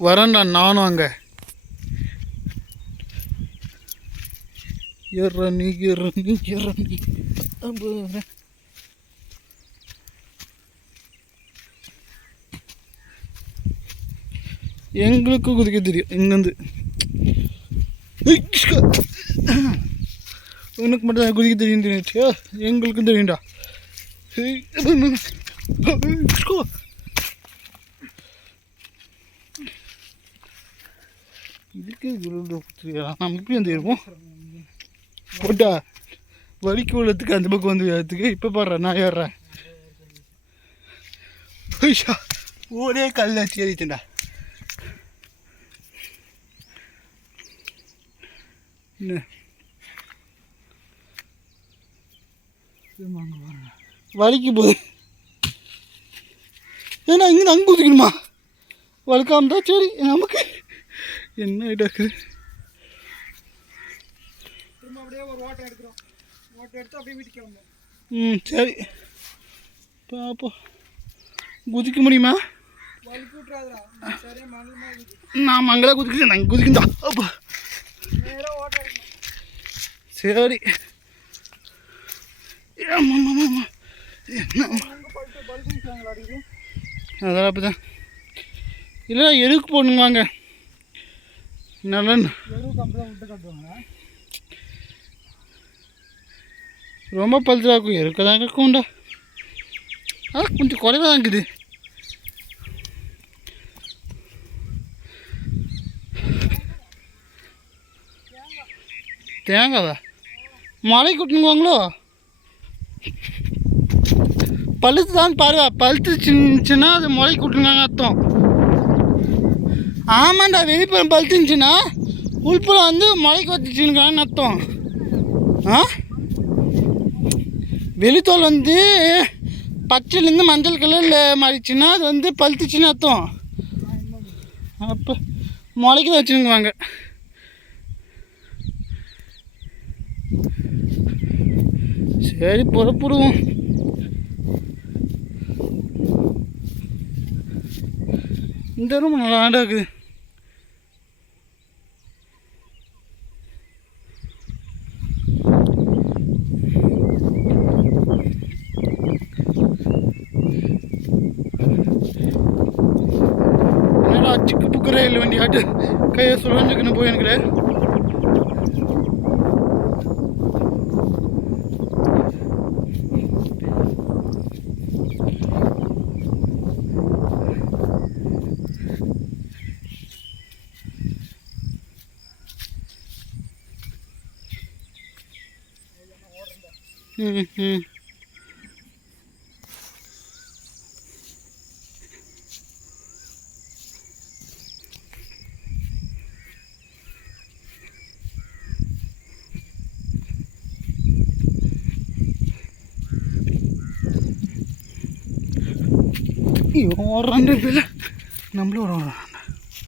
வரேன்டா நானும் அங்கே. ஏற நீ ஏற எங்களுக்கு குதிக்க தெரியும் இங்கேருந்து. உனக்கு மட்டும் குதிக்க தெரியும் தெரியும் எங்களுக்கும் தெரியும்டா. இதுக்கு இவ்வளோ குத்துறியா நம்ம எப்படி வந்து இருப்போம். போட்டா வலிக்கு உள்ளதுக்கு அந்த பக்கம் வந்து ஏறதுக்கு இப்போ பாடுறேன் நான் ஏறுறேன். ஐயா, ஒரே கல்ல ஏறிட்டேன்டா என்ன? பாருங்க. வலிக்கு போகுது ஏன்னா இங்கே அங்கே குதிக்கணுமா? வலிக்காம தான் சரி நமக்கு என்ன இருக்குது திரும்ப அப்படியே ஒரு ஓட்டை எடுக்கிறோம். ஓட்டை எடுத்து அப்படியே வீட்டுக்கு வந்தோம் ம் சரி. பாப்போம். குதிக்க முடியுமா? நான் மங்களா குதிக்கிறேன். நாங்கள் குதிக்கண்டா அப்பா. சரி. அதெல்லாம் அப்படி தான் இல்லை எதுக்கு போடணுங்க வாங்க? நலன் வெறும் கம்பெல்லாம் விட்டு ரொம்ப பழுதாக்கும் இருக்க தான் இருக்கும்டா. ஆ கொஞ்சம் குறைவாக தான் இருக்குது. தேங்காவா? மழை கொட்டுங்குவாங்களோ பழுத்து தான் பாருவா பழுத்து சின்ன அது முளை கொட்டுனாங்க அர்த்தம். ஆமாண்டா வெளிப்புறம் பழுத்துச்சுன்னா உள்புறம் வந்து மழைக்கு வச்சுச்சுன்னு அர்த்தம். ஆ? வெளித்தோல் வந்து பச்சைலேருந்து மஞ்சள் கலரில் மாறிச்சுன்னா அது வந்து பழுத்துச்சுன்னு அர்த்தம். அப்போ முளைக்க தான் வச்சுருக்குவாங்க. சரி புறப்படுவோம். இந்த ரூம் நல்லா இருக்குது. நல்லா சிக்கு புக்கு ரயில் வண்டி ஆட்டு கையை சுழஞ்சுக்குன்னு போய் எனக்கு ഈ ഓറന്റെ പിന്നെ നമ്മൾ ഓടാ